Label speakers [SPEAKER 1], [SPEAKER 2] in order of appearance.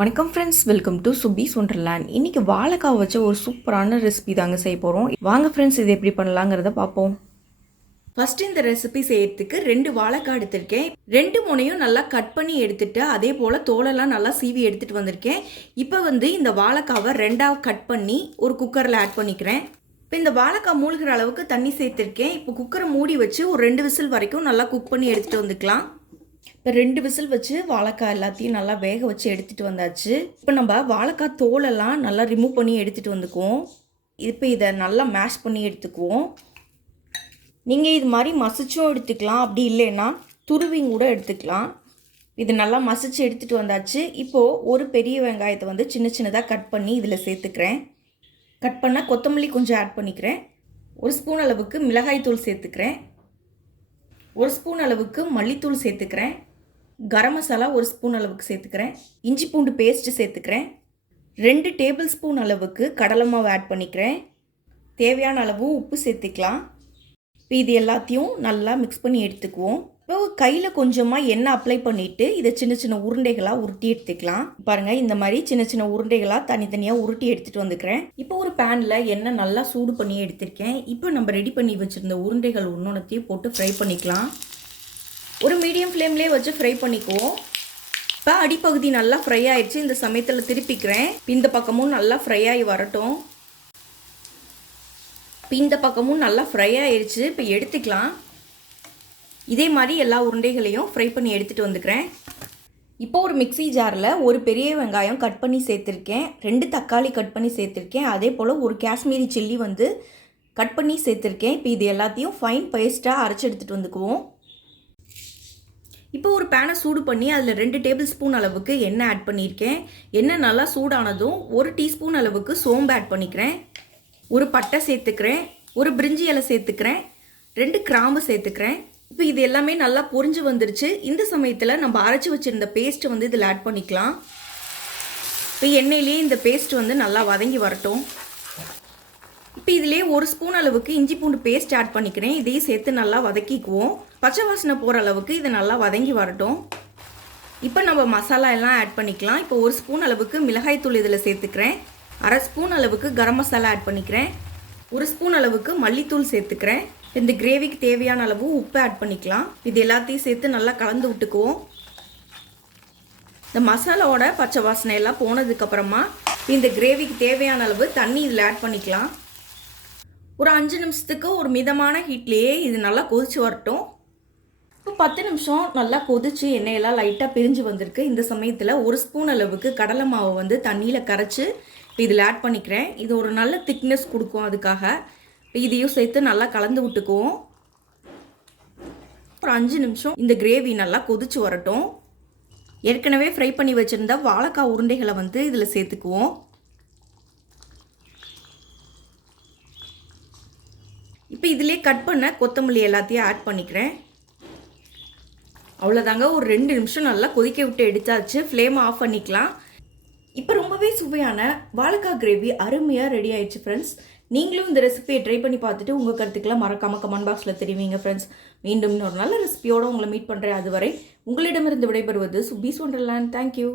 [SPEAKER 1] வணக்கம் friends welcome to Subi's wonderland இன்றைக்கி வாழைக்காய் வச்ச ஒரு சூப்பரான ரெசிபி தாங்க செய்ய போகிறோம் வாங்க ஃப்ரெண்ட்ஸ் இது எப்படி பண்ணலாங்கிறத பார்ப்போம் ஃபஸ்ட்டு இந்த ரெசிபி செய்யறதுக்கு ரெண்டு வாழைக்காய் எடுத்திருக்கேன். ரெண்டு முனையும் நல்லா கட் பண்ணி எடுத்துட்டு அதே போல் தோலெல்லாம் நல்லா சீவி எடுத்துட்டு வந்திருக்கேன். இப்போ வந்து இந்த வாழைக்காவை ரெண்டாக கட் பண்ணி ஒரு குக்கரில் ஆட் பண்ணிக்கிறேன். இப்போ இந்த வாழைக்காய் மூழ்கிற அளவுக்கு தண்ணி சேர்த்துருக்கேன். இப்போ குக்கரை மூடி வச்சு ஒரு ரெண்டு விசில் வரைக்கும் நல்லா குக் பண்ணி எடுத்துகிட்டு வந்துக்கலாம். இப்போ ரெண்டு விசில் வச்சு வாழைக்காய் எல்லாத்தையும் நல்லா வேக வச்சு எடுத்துகிட்டு வந்தாச்சு. இப்போ நம்ம வாழைக்காய் தோலெல்லாம் நல்லா ரிமூவ் பண்ணி எடுத்துகிட்டு வந்துக்குவோம். இப்போ இதை நல்லா மேஷ் பண்ணி எடுத்துக்குவோம். நீங்கள் இது மாதிரி மசிச்சும் எடுத்துக்கலாம். அப்படி இல்லைன்னா துருவியும் கூட எடுத்துக்கலாம். இது நல்லா மசிச்சு எடுத்துகிட்டு வந்தாச்சு. இப்போது ஒரு பெரிய வெங்காயத்தை வந்து சின்ன சின்னதாக கட் பண்ணி இதில் சேர்த்துக்கிறேன். கட் பண்ணால் கொத்தமல்லி கொஞ்சம் ஆட் பண்ணிக்கிறேன். ஒரு ஸ்பூன் அளவுக்கு மிளகாய்த்தூள் சேர்த்துக்கிறேன். ஒரு ஸ்பூன் அளவுக்கு மல்லித்தூள் சேர்த்துக்கிறேன். கரம் மசாலா ஒரு ஸ்பூன் அளவுக்கு சேர்த்துக்கிறேன். இஞ்சி பூண்டு பேஸ்ட்டு சேர்த்துக்கிறேன். ரெண்டு டேபிள் ஸ்பூன் அளவுக்கு கடலை மாவு ஆட் பண்ணிக்கிறேன். தேவையான அளவு உப்பு சேர்த்துக்கலாம். இப்போ இது எல்லாத்தையும் நல்லா மிக்ஸ் பண்ணி எடுத்துக்குவோம். இப்போ கையில் கொஞ்சமாக எண்ணெய் அப்ளை பண்ணிவிட்டு இதை சின்ன சின்ன உருண்டைகளாக உருட்டி எடுத்துக்கலாம். பாருங்கள் இந்த மாதிரி சின்ன சின்ன உருண்டைகளாக தனித்தனியாக உருட்டி எடுத்துகிட்டு வந்துக்கிறேன். இப்போ ஒரு பேனில் எண்ணெய் நல்லா சூடு பண்ணி எடுத்திருக்கேன். இப்போ நம்ம ரெடி பண்ணி வச்சுருந்த உருண்டைகள் ஒன்றொன்னத்தையும் போட்டு ஃப்ரை பண்ணிக்கலாம். ஒரு மீடியம் ஃப்ளேம்லேயே வச்சு ஃப்ரை பண்ணிக்குவோம். இப்போ அடிப்பகுதி நல்லா ஃப்ரை ஆயிடுச்சு. இந்த சமயத்தில் திருப்பிக்கிறேன். இந்த பக்கமும் நல்லா ஃப்ரை ஆகி வரட்டும். இப்போ இந்த பக்கமும் நல்லா ஃப்ரை ஆயிடுச்சு இப்போ எடுத்துக்கலாம். இதே மாதிரி எல்லா உருண்டைகளையும் ஃப்ரை பண்ணி எடுத்துகிட்டு வந்துக்கிறேன். இப்போ ஒரு மிக்சி ஜாரில் ஒரு பெரிய வெங்காயம் கட் பண்ணி சேர்த்துருக்கேன். ரெண்டு தக்காளி கட் பண்ணி சேர்த்துருக்கேன். அதே போல் ஒரு காஷ்மீரி சில்லி வந்து கட் பண்ணி சேர்த்துருக்கேன். இப்போ இது எல்லாத்தையும் ஃபைன் பேஸ்ட்டாக அரைச்சி எடுத்துகிட்டு வந்துக்குவோம். இப்போ ஒரு பேனை சூடு பண்ணி அதில் ரெண்டு டேபிள் ஸ்பூன் அளவுக்கு எண்ணெய் ஆட் பண்ணியிருக்கேன். எண்ணெய் நல்லா சூடானதும் ஒரு டீஸ்பூன் அளவுக்கு சோம்பு ஆட் பண்ணிக்கிறேன். ஒரு பட்டை சேர்த்துக்கிறேன் ஒரு பிரிஞ்சி இலை சேர்த்துக்கிறேன் ரெண்டு கிராம்பு சேர்த்துக்கிறேன். இப்போ இது எல்லாமே நல்லா பொரிஞ்சு வந்துருச்சு. இந்த சமயத்தில் நம்ம அரைச்சி வச்சுருந்த பேஸ்ட்டை வந்து இதில் ஆட் பண்ணிக்கலாம். இப்போ எண்ணெயிலேயே இந்த பேஸ்ட் வந்து நல்லா வதங்கி வரட்டும். இப்போ இதிலே ஒரு ஸ்பூன் அளவுக்கு இஞ்சி பூண்டு பேஸ்ட் ஆட் பண்ணிக்கிறேன். இதையும் சேர்த்து நல்லா வதக்கிக்குவோம். பச்சை வாசனை போகிற அளவுக்கு இது நல்லா வதங்கி வரட்டும். இப்போ நம்ம மசாலா எல்லாம் ஆட் பண்ணிக்கலாம். இப்போ ஒரு ஸ்பூன் அளவுக்கு மிளகாய்த்தூள் இதில் சேர்த்துக்கிறேன். அரை ஸ்பூன் அளவுக்கு கரம் மசாலா ஆட் பண்ணிக்கிறேன். ஒரு ஸ்பூன் அளவுக்கு மல்லித்தூள் சேர்த்துக்கிறேன். இந்த கிரேவிக்கு தேவையான அளவு உப்பு ஆட் பண்ணிக்கலாம். இது எல்லாத்தையும் சேர்த்து நல்லா கலந்து விட்டுக்குவோம். இந்த மசாலாவோட பச்சை வாசனை எல்லாம் போனதுக்கப்புறமா இந்த கிரேவிக்கு தேவையான அளவு தண்ணி இதில் ஆட் பண்ணிக்கலாம். ஒரு அஞ்சு நிமிஷத்துக்கு ஒரு மிதமான ஹீட்லேயே இது நல்லா கொதிச்சு வரட்டும். இப்போ பத்து நிமிஷம் நல்லா கொதிச்சு எண்ணெயெல்லாம் லைட்டாக பிரிஞ்சு வந்திருக்கு. இந்த சமயத்தில் ஒரு ஸ்பூன் அளவுக்கு கடலை மாவை வந்து தண்ணியில் கரைச்சி இதில் ஆட் பண்ணிக்கிறேன். இது ஒரு நல்ல திக்னஸ் கொடுக்கும் அதுக்காக. இப்போ இதையும் சேர்த்து நல்லா கலந்து விட்டுக்குவோம். ஒரு அஞ்சு நிமிஷம் இந்த கிரேவி நல்லா கொதிச்சு வரட்டும். ஏற்கனவே ஃப்ரை பண்ணி வச்சுருந்த வாழைக்காய் உருண்டைகளை வந்து இதில் சேர்த்துக்குவோம். இப்போ இதிலே கட் பண்ண கொத்தமல்லி எல்லாத்தையும் ஆட் பண்ணிக்கிறேன். அவ்வளோதாங்க ஒரு ரெண்டு நிமிஷம் நல்லா கொதிக்க விட்டு எடுத்தாச்சு. ஃப்ளேம் ஆஃப் பண்ணிக்கலாம். இப்போ ரொம்பவே சுவையான வாழைக்காய் கிரேவி அருமையாக ரெடி ஆயிடுச்சு ஃப்ரெண்ட்ஸ் நீங்களும் இந்த ரெசிபியை ட்ரை பண்ணி பார்த்துட்டு உங்கள் கருத்துக்கெல்லாம் மறக்காமல் கமெண்ட் பாக்ஸில் தெரிவிங்க ஃப்ரெண்ட்ஸ் மீண்டும் இன்னொரு நல்ல ரெசிபியோடு உங்களை மீட் பண்ணுறேன் அதுவரை உங்களிடமிருந்து விடைபெறுவது சுபீஸ் ஒன்றர்லான். தேங்க்யூ